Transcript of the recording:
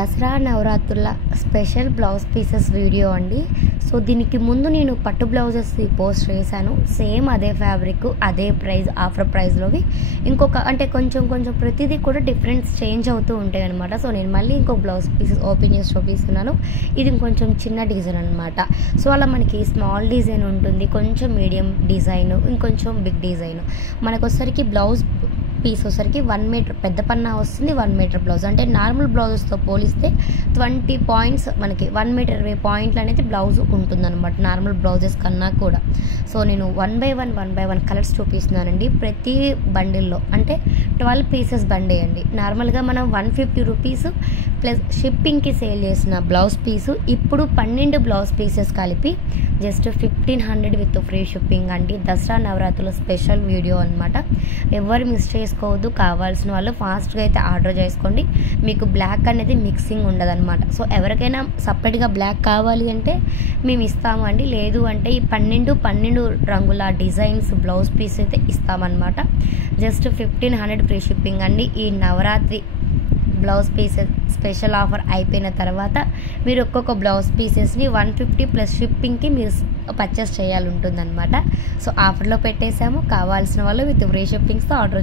దసరా నవరాత్రుల special blouse pieces video అండి. So దీనికి ముందు నేను పట్టు బ్లౌజెస్ పోస్ట్ చేశాను. సేమ్ అదే ఫ్యాబ్రిక్, అదే ప్రైస్, ఆఫర్ ప్రైస్లోవి ఇంకొక అంటే కొంచెం ప్రతిదీ కూడా డిఫరెన్స్ చేంజ్ అవుతూ ఉంటాయి అనమాట. సో నేను మళ్ళీ ఇంకొక బ్లౌజ్ పీసెస్ ఓపెన్ చేసి చూపిస్తున్నాను. ఇది ఇంకొంచెం చిన్న డిజైన్ అనమాట. సో అలా మనకి స్మాల్ డిజైన్ ఉంటుంది, కొంచెం మీడియం డిజైన్, ఇంకొంచెం బిగ్ డిజైన్. మనకు వచ్చేసరికి బ్లౌజ్ పీస్ వచ్చేసరికి 1 మీటర్ పెద్ద పన్నా వస్తుంది. 1 మీటర్ బ్లౌజ్ అంటే నార్మల్ బ్లౌజెస్తో పోలిస్తే 20 పాయింట్స్ మనకి 1 మీటర్ 20 పాయింట్లు అనేది బ్లౌజ్ ఉంటుందన్నమాట నార్మల్ బ్లౌజెస్ కన్నా కూడా. సో నేను 1 by 1 కలర్స్ చూపిస్తున్నానండి. ప్రతి బండిల్లో అంటే 12 పీసెస్ బండి అండి. నార్మల్గా మనం 150 రూపీస్ ప్లస్ షిప్పింగ్కి సేల్ చేసిన బ్లౌజ్ పీసు ఇప్పుడు 12 బ్లౌజ్ పీసెస్ కలిపి జస్ట్ 1500 విత్ ఫ్రీ షిప్పింగ్ అండి. దసరా నవరాత్రుల స్పెషల్ వీడియో అనమాట. ఎవరు మిస్ చేసుకోవద్దు. కావాల్సిన వాళ్ళు ఫాస్ట్గా అయితే ఆర్డర్ చేసుకోండి. మీకు బ్లాక్ అనేది మిక్సింగ్ ఉండదన్నమాట. సో ఎవరికైనా సపరేట్గా బ్లాక్ కావాలి అంటే మేము ఇస్తాము అండి. లేదు అంటే ఈ 12 రంగుల డిజైన్స్ బ్లౌజ్ పీస్ అయితే ఇస్తామన్నమాట. జస్ట్ 1500 ఫ్రీ షిప్పింగ్ అండి. ఈ Navratri blouse pieces special offer అయిపోయిన తర్వాత మీరు ఒక్కొక్క బ్లౌజ్ పీసెస్ని 150 ప్లస్ షిప్పింగ్కి మీరు పర్చేస్ చేయాలి ఉంటుందన్నమాట. సో ఆఫర్లో పెట్టేసాము. కావాల్సిన వాళ్ళు విత్ ఫ్రీ షిప్పింగ్స్తో ఆర్డర్